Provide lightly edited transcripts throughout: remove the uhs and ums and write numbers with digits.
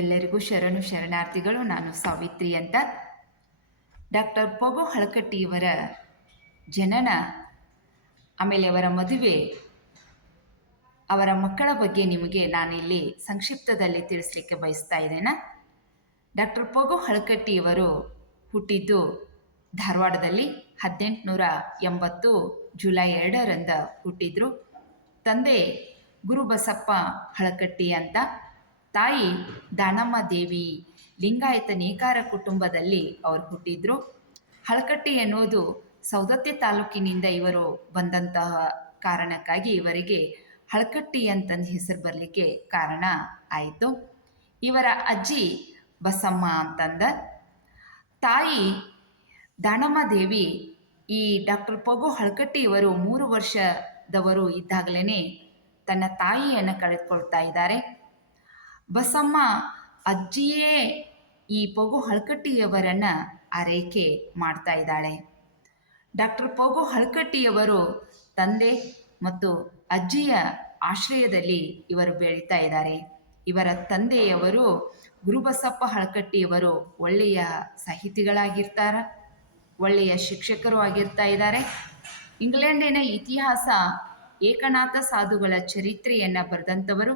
ಎಲ್ಲರಿಗೂ ಶರಣು ಶರಣಾರ್ಥಿಗಳು. ನಾನು ಸಾವಿತ್ರಿ ಅಂತ. ಡಾಕ್ಟರ್ ಪಗು ಹಳಕಟ್ಟಿಯವರ ಜನನ, ಆಮೇಲೆ ಅವರ ಮದುವೆ, ಅವರ ಮಕ್ಕಳ ಬಗ್ಗೆ ನಿಮಗೆ ನಾನಿಲ್ಲಿ ಸಂಕ್ಷಿಪ್ತದಲ್ಲಿ ತಿಳಿಸ್ಲಿಕ್ಕೆ ಬಯಸ್ತಾ ಇದ್ದೇನೆ. ಡಾಕ್ಟರ್ ಪಗು ಹಳಕಟ್ಟಿಯವರು ಹುಟ್ಟಿದ್ದು ಧಾರವಾಡದಲ್ಲಿ 1880 ಜುಲೈ 2ರಂದು ಹುಟ್ಟಿದ್ರು. ತಂದೆ ಗುರುಬಸಪ್ಪ ಹಳಕಟ್ಟಿ ಅಂತ, ತಾಯಿ ದಾನಮ್ಮ ದೇವಿ ಲಿಂಗಾಯತ ನೇಕಾರ ಕುಟುಂಬದಲ್ಲಿ ಅವರು ಹುಟ್ಟಿದ್ರು. ಹಳಕಟ್ಟಿ ಎನ್ನುವುದು ಸವದತ್ತಿ ತಾಲೂಕಿನಿಂದ ಇವರು ಬಂದಂತಹ ಕಾರಣಕ್ಕಾಗಿ ಇವರಿಗೆ ಹಳಕಟ್ಟಿ ಅಂತಂದು ಹೆಸರು ಬರಲಿಕ್ಕೆ ಕಾರಣ ಆಯಿತು. ಇವರ ಅಜ್ಜಿ ಬಸಮ್ಮ ಅಂತಂದ, ತಾಯಿ ದಾನಮ್ಮ ದೇವಿ ಈ ಡಾಕ್ಟರ್ ಪಗು ಹಳಕಟ್ಟಿ ಇವರು 3 ವರ್ಷದವರು ಇದ್ದಾಗಲೇ ತನ್ನ ತಾಯಿಯನ್ನು ಕಳೆದುಕೊಳ್ತಾ ಇದ್ದಾರೆ. ಬಸಮ್ಮ ಅಜ್ಜಿಯೇ ಈ ಪಗು ಹಳಕಟ್ಟಿಯವರನ್ನು ಆರೈಕೆ ಮಾಡ್ತಾ ಇದ್ದಾಳೆ. ಡಾಕ್ಟರ್ ಪಗು ಹಳಕಟ್ಟಿಯವರು ತಂದೆ ಮತ್ತು ಅಜ್ಜಿಯ ಆಶ್ರಯದಲ್ಲಿ ಇವರು ಬೆಳೀತಾ ಇದ್ದಾರೆ. ಇವರ ತಂದೆಯವರು ಗುರುಬಸಪ್ಪ ಹಳಕಟ್ಟಿಯವರು ಒಳ್ಳೆಯ ಸಾಹಿತಿಗಳಾಗಿರ್ತಾರೆ, ಒಳ್ಳೆಯ ಶಿಕ್ಷಕರು ಆಗಿರ್ತಾ ಇದ್ದಾರೆ. ಇಂಗ್ಲೆಂಡಿನ ಇತಿಹಾಸ, ಏಕನಾಥ ಸಾಧುಗಳ ಚರಿತ್ರೆಯನ್ನು ಬರೆದಂಥವರು,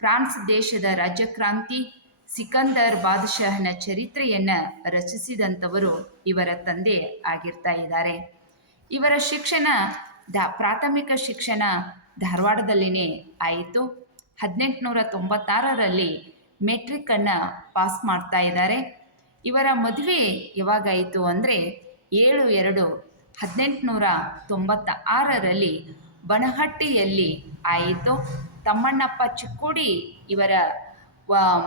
ಫ್ರಾನ್ಸ್ ದೇಶದ ರಾಜ್ಯಕ್ರಾಂತಿ, ಸಿಕಂದರ್ ಬಾದಶಾಹನ ಚರಿತ್ರೆಯನ್ನು ರಚಿಸಿದಂಥವರು ಇವರ ತಂದೆ ಆಗಿರ್ತಾ ಇದ್ದಾರೆ. ಇವರ ಶಿಕ್ಷಣ ಪ್ರಾಥಮಿಕ ಶಿಕ್ಷಣ ಧಾರವಾಡದಲ್ಲಿನೇ ಆಯಿತು. 1896ರಲ್ಲಿ ಮೆಟ್ರಿಕನ್ನು ಪಾಸ್ ಮಾಡ್ತಾ ಇದ್ದಾರೆ. ಇವರ ಮದುವೆ ಯಾವಾಗಾಯಿತು ಅಂದರೆ 7/2/1896ರಲ್ಲಿ ಬನಹಟ್ಟಿಯಲ್ಲಿ ಆಯಿತು. ತಮ್ಮಣ್ಣಪ್ಪ ಚಿಕ್ಕೋಡಿ ಇವರ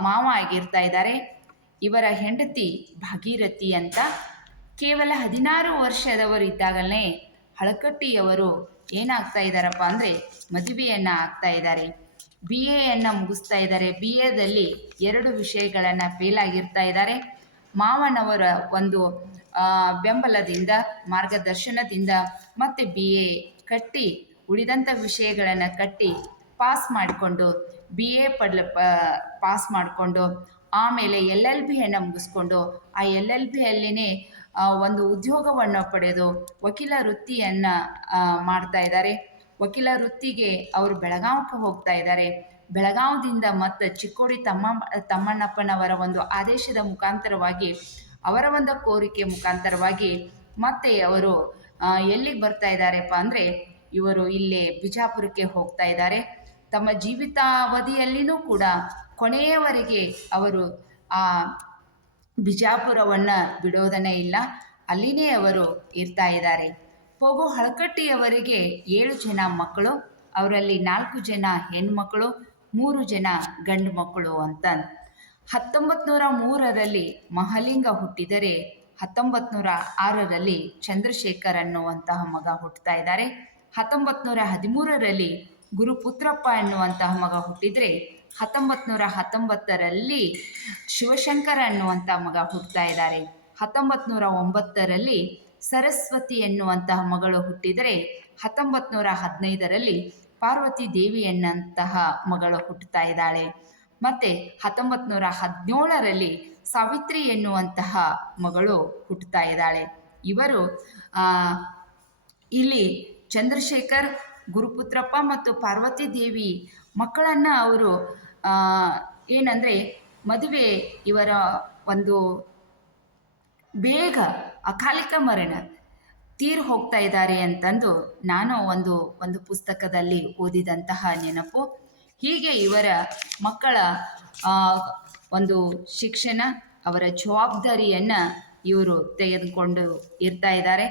ಮಾವ ಆಗಿರ್ತಾ ಇದ್ದಾರೆ. ಇವರ ಹೆಂಡತಿ ಭಾಗೀರಥಿ ಅಂತ. ಕೇವಲ 16 ವರ್ಷದವರು ಇದ್ದಾಗಲೇ ಹಳಕಟ್ಟಿಯವರು ಏನಾಗ್ತಾ ಇದ್ದಾರಪ್ಪ ಅಂದರೆ ಮದುವೆಯನ್ನು ಆಗ್ತಾ ಇದ್ದಾರೆ. BAಯನ್ನು ಮುಗಿಸ್ತಾ ಇದ್ದಾರೆ. BAದಲ್ಲಿ 2 ವಿಷಯಗಳನ್ನು ಫೇಲ್ ಆಗಿರ್ತಾ ಇದ್ದಾರೆ. ಮಾವನವರ ಒಂದು ಬೆಂಬಲದಿಂದ, ಮಾರ್ಗದರ್ಶನದಿಂದ ಮತ್ತು BA ಕಟ್ಟಿ ಉಳಿದಂಥ ವಿಷಯಗಳನ್ನು ಕಟ್ಟಿ ಪಾಸ್ ಮಾಡಿಕೊಂಡು BA ಪಾಸ್ ಮಾಡಿಕೊಂಡು ಆಮೇಲೆ LLBಯನ್ನು ಮುಗಿಸ್ಕೊಂಡು ಆ LLBಯಲ್ಲಿನೇ ಒಂದು ಉದ್ಯೋಗವನ್ನು ಪಡೆದು ವಕೀಲ ವೃತ್ತಿಯನ್ನು ಮಾಡ್ತಾ ಇದ್ದಾರೆ. ವಕೀಲ ವೃತ್ತಿಗೆ ಅವರು ಬೆಳಗಾವಕ್ಕೆ ಹೋಗ್ತಾ ಇದ್ದಾರೆ. ಬೆಳಗಾವದಿಂದ ಮತ್ತು ಚಿಕ್ಕೋಡಿ ತಮ್ಮಣ್ಣಪ್ಪನವರ ಒಂದು ಆದೇಶದ ಮುಖಾಂತರವಾಗಿ, ಅವರ ಒಂದು ಕೋರಿಕೆ ಮುಖಾಂತರವಾಗಿ ಮತ್ತೆ ಅವರು ಎಲ್ಲಿಗೆ ಬರ್ತಾ ಇದ್ದಾರೆಪ್ಪ ಅಂದರೆ ಇವರು ಇಲ್ಲೇ ಬಿಜಾಪುರಕ್ಕೆ ಹೋಗ್ತಾ ಇದ್ದಾರೆ. ತಮ್ಮ ಜೀವಿತಾವಧಿಯಲ್ಲಿನೂ ಕೂಡ ಕೊನೆಯವರೆಗೆ ಅವರು ಆ ಬಿಜಾಪುರವನ್ನು ಬಿಡೋದನ್ನೇ ಇಲ್ಲ, ಅಲ್ಲಿನೇ ಅವರು ಇರ್ತಾ ಇದ್ದಾರೆ. ಪಗು ಹಳಕಟ್ಟಿಯವರಿಗೆ 7 ಜನ ಮಕ್ಕಳು, ಅವರಲ್ಲಿ 4 ಜನ ಹೆಣ್ಮಕ್ಕಳು, 3 ಜನ ಗಂಡು ಮಕ್ಕಳು ಅಂತ. 1903ರಲ್ಲಿ ಮಹಾಲಿಂಗ ಹುಟ್ಟಿದರೆ 1906ರಲ್ಲಿ ಚಂದ್ರಶೇಖರ್ ಅನ್ನುವಂತಹ ಮಗ ಹುಟ್ಟುತ್ತಾ ಇದ್ದಾರೆ. 1913ರಲ್ಲಿ ಗುರುಪುತ್ರಪ್ಪ ಅನ್ನುವಂತಹ ಮಗ ಹುಟ್ಟಿದರೆ 1919ರಲ್ಲಿ ಶಿವಶಂಕರ ಅನ್ನುವಂಥ ಮಗ ಹುಟ್ಟುತ್ತಾ ಇದ್ದಾರೆ. 1909ರಲ್ಲಿ ಸರಸ್ವತಿ ಎನ್ನುವಂತಹ ಮಗಳು ಹುಟ್ಟಿದರೆ 1915ರಲ್ಲಿ ಪಾರ್ವತಿ ದೇವಿ ಎನ್ನುವಂತಹ ಮಗಳು ಹುಟ್ಟುತ್ತಾ ಇದ್ದಾಳೆ. ಮತ್ತು 1917ರಲ್ಲಿ ಸಾವಿತ್ರಿ ಎನ್ನುವಂತಹ ಮಗಳು ಹುಟ್ಟುತ್ತಾ ಇದ್ದಾಳೆ. ಇವರು ಇಲ್ಲಿ ಚಂದ್ರಶೇಖರ್, ಗುರುಪುತ್ರಪ್ಪ ಮತ್ತು ಪಾರ್ವತಿ ದೇವಿ ಮಕ್ಕಳನ್ನು ಅವರು ಏನಂದರೆ ಮದುವೆ ಇವರ ಒಂದು ಬೇಗ ಅಕಾಲಿಕ ಮರಣ ತೀರು ಹೋಗ್ತಾ ಇದ್ದಾರೆ ಅಂತಂದು ನಾನು ಒಂದು ಪುಸ್ತಕದಲ್ಲಿ ಓದಿದಂತಹ ನೆನಪು. ಹೀಗೆ ಇವರ ಮಕ್ಕಳ ಒಂದು ಶಿಕ್ಷಣ, ಅವರ ಜವಾಬ್ದಾರಿಯನ್ನು ಇವರು ತೆಗೆದುಕೊಂಡು ಇರ್ತಾ ಇದ್ದಾರೆ.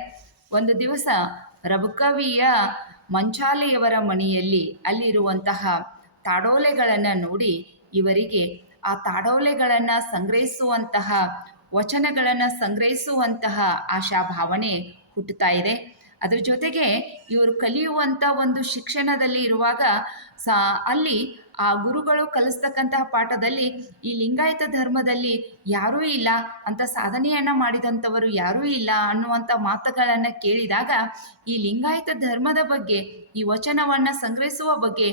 ಒಂದು ದಿವಸ ರಬಕವಿಯ ಮಂಚಾಲಿಯವರ ಮನೆಯಲ್ಲಿ ಅಲ್ಲಿರುವಂತಹ ತಾಡೋಲೆಗಳನ್ನು ನೋಡಿ ಇವರಿಗೆ ಆ ತಾಡೋಲೆಗಳನ್ನು ಸಂಗ್ರಹಿಸುವಂತಹ, ವಚನಗಳನ್ನು ಸಂಗ್ರಹಿಸುವಂತಹ ಆಶಾಭಾವನೆ ಹುಟ್ಟುತ್ತಾ ಇದೆ. ಅದರ ಜೊತೆಗೆ ಇವರು ಕಲಿಯುವಂಥ ಒಂದು ಶಿಕ್ಷಣದಲ್ಲಿ ಇರುವಾಗ ಅಲ್ಲಿ ಆ ಗುರುಗಳು ಕಲಿಸ್ತಕ್ಕಂತಹ ಪಾಠದಲ್ಲಿ ಈ ಲಿಂಗಾಯತ ಧರ್ಮದಲ್ಲಿ ಯಾರೂ ಇಲ್ಲ ಅಂತ, ಸಾಧನೆಯನ್ನು ಮಾಡಿದಂಥವರು ಯಾರೂ ಇಲ್ಲ ಅನ್ನುವಂಥ ಮಾತುಗಳನ್ನು ಕೇಳಿದಾಗ ಈ ಲಿಂಗಾಯತ ಧರ್ಮದ ಬಗ್ಗೆ, ಈ ವಚನವನ್ನು ಸಂಗ್ರಹಿಸುವ ಬಗ್ಗೆ,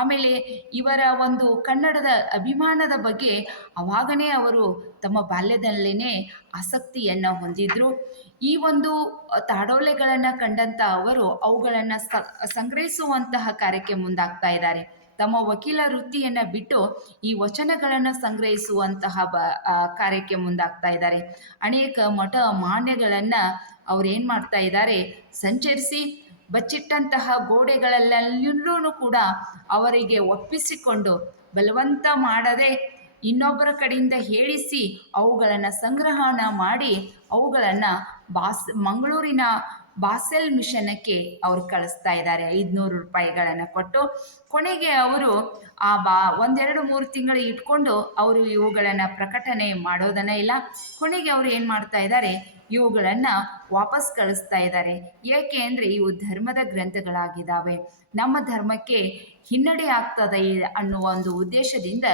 ಆಮೇಲೆ ಇವರ ಒಂದು ಕನ್ನಡದ ಅಭಿಮಾನದ ಬಗ್ಗೆ ಅವಾಗನೇ ಅವರು ತಮ್ಮ ಬಾಲ್ಯದಲ್ಲೇ ಆಸಕ್ತಿಯನ್ನು ಹೊಂದಿದ್ರು. ಈ ಒಂದು ತಾಡೋಲೆಗಳನ್ನು ಕಂಡಂಥ ಅವರು ಅವುಗಳನ್ನು ಸಂಗ್ರಹಿಸುವಂತಹ ಕಾರ್ಯಕ್ಕೆ ಮುಂದಾಗ್ತಾ ಇದ್ದಾರೆ. ತಮ್ಮ ವಕೀಲ ವೃತ್ತಿಯನ್ನು ಬಿಟ್ಟು ಈ ವಚನಗಳನ್ನು ಸಂಗ್ರಹಿಸುವಂತಹ ಕಾರ್ಯಕ್ಕೆ ಮುಂದಾಗ್ತಾ ಇದ್ದಾರೆ. ಅನೇಕ ಮಠ ಮಾನ್ಯಗಳನ್ನು ಅವ್ರೇನು ಮಾಡ್ತಾ ಇದ್ದಾರೆ, ಸಂಚರಿಸಿ ಬಚ್ಚಿಟ್ಟಂತಹ ಗೋಡೆಗಳಲ್ಲೆಲ್ಲೂ ಕೂಡ ಅವರಿಗೆ ಒಪ್ಪಿಸಿಕೊಂಡು ಬಲವಂತ ಮಾಡದೆ ಇನ್ನೊಬ್ಬರ ಕಡೆಯಿಂದ ಹೇಳಿಸಿ ಅವುಗಳನ್ನು ಸಂಗ್ರಹಣ ಮಾಡಿ ಅವುಗಳನ್ನು ಮಂಗಳೂರಿನ ಬಾಸೆಲ್ ಮಿಷನಕ್ಕೆ ಅವರು ಕಳಿಸ್ತಾ ಇದ್ದಾರೆ 500 ರೂಪಾಯಿಗಳನ್ನು ಕೊಟ್ಟು. ಕೊನೆಗೆ ಅವರು ಆ 1-2-3 ತಿಂಗಳು ಇಟ್ಕೊಂಡು ಅವರು ಇವುಗಳನ್ನು ಪ್ರಕಟಣೆ ಮಾಡೋದನ್ನೇ ಇಲ್ಲ. ಕೊನೆಗೆ ಅವರು ಏನು ಮಾಡ್ತಾ ಇದ್ದಾರೆ, ಇವುಗಳನ್ನು ವಾಪಸ್ ಕಳಿಸ್ತಾ ಇದ್ದಾರೆ. ಏಕೆ ಅಂದರೆ ಇವು ಧರ್ಮದ ಗ್ರಂಥಗಳಾಗಿದ್ದಾವೆ, ನಮ್ಮ ಧರ್ಮಕ್ಕೆ ಹಿನ್ನಡೆ ಆಗ್ತದೆ ಅನ್ನುವ ಒಂದು ಉದ್ದೇಶದಿಂದ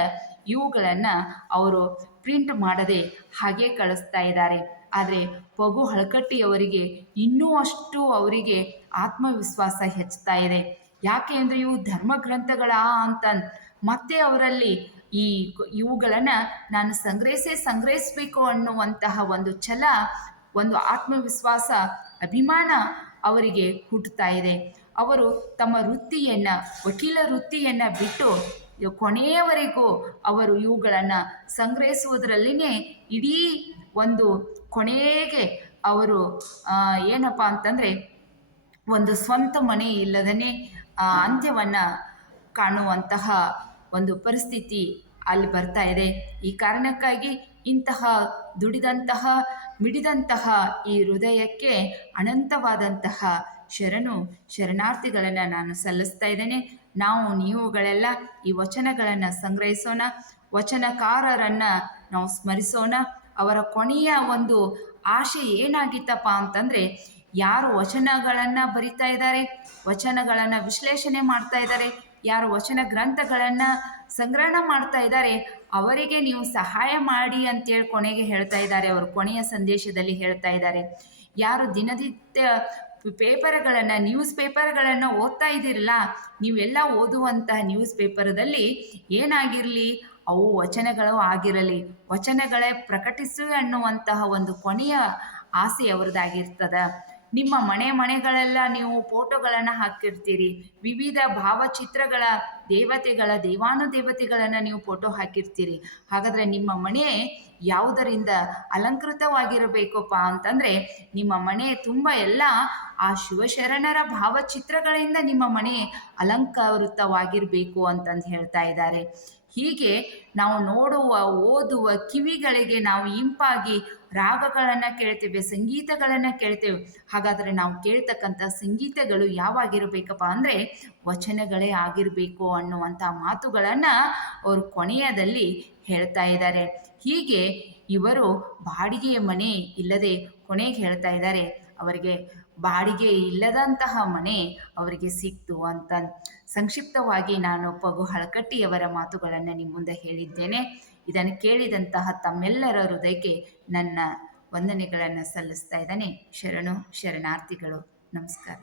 ಇವುಗಳನ್ನು ಅವರು ಪ್ರಿಂಟ್ ಮಾಡದೆ ಹಾಗೆ ಕಳಿಸ್ತಾ ಇದ್ದಾರೆ. ಆದರೆ ಪಗು ಹಳಕಟ್ಟಿಯವರಿಗೆ ಇನ್ನೂ ಅಷ್ಟು ಅವರಿಗೆ ಆತ್ಮವಿಶ್ವಾಸ ಹೆಚ್ಚುತ್ತಾ ಇದೆ. ಯಾಕೆ ಅಂದರೆ ಇವು ಧರ್ಮ ಗ್ರಂಥಗಳ ಅಂತ ಮತ್ತೆ ಅವರಲ್ಲಿ ಇವುಗಳನ್ನು ನಾನು ಸಂಗ್ರಹಿಸಬೇಕು ಅನ್ನುವಂತಹ ಒಂದು ಛಲ, ಒಂದು ಆತ್ಮವಿಶ್ವಾಸ, ಅಭಿಮಾನ ಅವರಿಗೆ ಹುಟ್ಟುತ್ತಾ ಇದೆ. ಅವರು ತಮ್ಮ ವೃತ್ತಿಯನ್ನು, ವಕೀಲ ವೃತ್ತಿಯನ್ನು ಬಿಟ್ಟು ಕೊನೆಯವರೆಗೂ ಅವರು ಇವುಗಳನ್ನು ಸಂಗ್ರಹಿಸುವುದರಲ್ಲಿನೇ ಇಡೀ ಒಂದು ಕೊನೆಗೆ ಅವರು ಏನಪ್ಪ ಅಂತಂದರೆ ಒಂದು ಸ್ವಂತ ಮನೆ ಇಲ್ಲದೇ ಅಂತ್ಯವನ್ನು ಕಾಣುವಂತಹ ಒಂದು ಪರಿಸ್ಥಿತಿ ಅಲ್ಲಿ ಬರ್ತಾ ಇದೆ. ಈ ಕಾರಣಕ್ಕಾಗಿ ಇಂತಹ ದುಡಿದಂತಹ ಮಿಡಿದಂತಹ ಈ ಹೃದಯಕ್ಕೆ ಅನಂತವಾದಂತಹ ಶರಣಾರ್ಥಿಗಳನ್ನು ನಾನು ಸಲ್ಲಿಸ್ತಾ ಇದ್ದೇನೆ. ನೀವುಗಳೆಲ್ಲ ಈ ವಚನಗಳನ್ನು ಸಂಗ್ರಹಿಸೋಣ, ವಚನಕಾರರನ್ನು ನಾವು ಸ್ಮರಿಸೋಣ. ಅವರ ಕೊನೆಯ ಒಂದು ಆಶೆ ಏನಾಗಿತ್ತಪ್ಪ ಅಂತಂದರೆ, ಯಾರು ವಚನಗಳನ್ನು ಬರಿತಾ ಇದ್ದಾರೆ, ವಚನಗಳನ್ನು ವಿಶ್ಲೇಷಣೆ ಮಾಡ್ತಾ ಇದ್ದಾರೆ, ಯಾರು ವಚನ ಗ್ರಂಥಗಳನ್ನು ಸಂಗ್ರಹಣ ಮಾಡ್ತಾ ಇದ್ದಾರೆ ಅವರಿಗೆ ನೀವು ಸಹಾಯ ಮಾಡಿ ಅಂತೇಳಿ ಕೊನೆಗೆ ಹೇಳ್ತಾ ಇದ್ದಾರೆ. ಅವರು ಕೊನೆಯ ಸಂದೇಶದಲ್ಲಿ ಹೇಳ್ತಾ ಇದ್ದಾರೆ, ಯಾರು ದಿನನಿತ್ಯ ನ್ಯೂಸ್ ಪೇಪರ್ಗಳನ್ನು ಓದ್ತಾ ಇದ್ದೀರಲ್ಲ, ನೀವೆಲ್ಲ ಓದುವಂತಹ ನ್ಯೂಸ್ ಪೇಪರ್ದಲ್ಲಿ ಏನಾಗಿರಲಿ, ಅವು ವಚನಗಳು ಆಗಿರಲಿ, ವಚನಗಳೇ ಪ್ರಕಟಿಸು ಅನ್ನುವಂತಹ ಒಂದು ಕೊನೆಯ ಆಸೆ ಅವ್ರದ್ದಾಗಿರ್ತದೆ. ನಿಮ್ಮ ಮನೆಗಳೆಲ್ಲ ನೀವು ಫೋಟೋಗಳನ್ನು ಹಾಕಿರ್ತೀರಿ, ವಿವಿಧ ಭಾವಚಿತ್ರಗಳ ದೇವಾನುದೇವತೆಗಳನ್ನು ನೀವು ಫೋಟೋ ಹಾಕಿರ್ತೀರಿ. ಹಾಗಾದರೆ ನಿಮ್ಮ ಮನೆ ಯಾವುದರಿಂದ ಅಲಂಕೃತವಾಗಿರಬೇಕಪ್ಪ ಅಂತಂದರೆ, ನಿಮ್ಮ ಮನೆ ತುಂಬ ಎಲ್ಲ ಆ ಶಿವಶರಣರ ಭಾವಚಿತ್ರಗಳಿಂದ ನಿಮ್ಮ ಮನೆ ಅಲಂಕೃತವಾಗಿರಬೇಕು ಅಂತಂದು ಹೇಳ್ತಾ ಇದ್ದಾರೆ. ಹೀಗೆ ನಾವು ನೋಡುವ, ಓದುವ ಕಿವಿಗಳಿಗೆ ನಾವು ಇಂಪಾಗಿ ರಾಗಗಳನ್ನು ಕೇಳ್ತೇವೆ, ಸಂಗೀತಗಳನ್ನು ಕೇಳ್ತೇವೆ. ಹಾಗಾದರೆ ನಾವು ಕೇಳ್ತಕ್ಕಂಥ ಸಂಗೀತಗಳು ಯಾವಾಗಿರಬೇಕಪ್ಪ ಅಂದರೆ ವಚನಗಳೇ ಆಗಿರಬೇಕು ಅನ್ನುವಂಥ ಮಾತುಗಳನ್ನು ಅವರು ಕೊನೆಯದಲ್ಲಿ ಹೇಳ್ತಾ ಇದ್ದಾರೆ. ಹೀಗೆ ಇವರು ಬಾಡಿಗೆಯ ಮನೆ ಇಲ್ಲದೆ ಕೊನೆಗೆ ಹೇಳ್ತಾ ಇದ್ದಾರೆ, ಅವರಿಗೆ ಬಾಡಿಗೆ ಇಲ್ಲದಂತಹ ಮನೆ ಅವರಿಗೆ ಸಿಕ್ತು ಅಂತ. ಸಂಕ್ಷಿಪ್ತವಾಗಿ ನಾನು ಪಗು ಹಳಕಟ್ಟಿಯವರ ಮಾತುಗಳನ್ನು ನಿಮ್ಮ ಮುಂದೆ ಹೇಳಿದ್ದೇನೆ. ಇದನ್ನು ಕೇಳಿದಂತಹ ತಮ್ಮೆಲ್ಲರ ಹೃದಯಕ್ಕೆ ನನ್ನ ವಂದನೆಗಳನ್ನು ಸಲ್ಲಿಸ್ತಾ ಇದ್ದೇನೆ. ಶರಣಾರ್ಥಿಗಳು. ನಮಸ್ಕಾರ.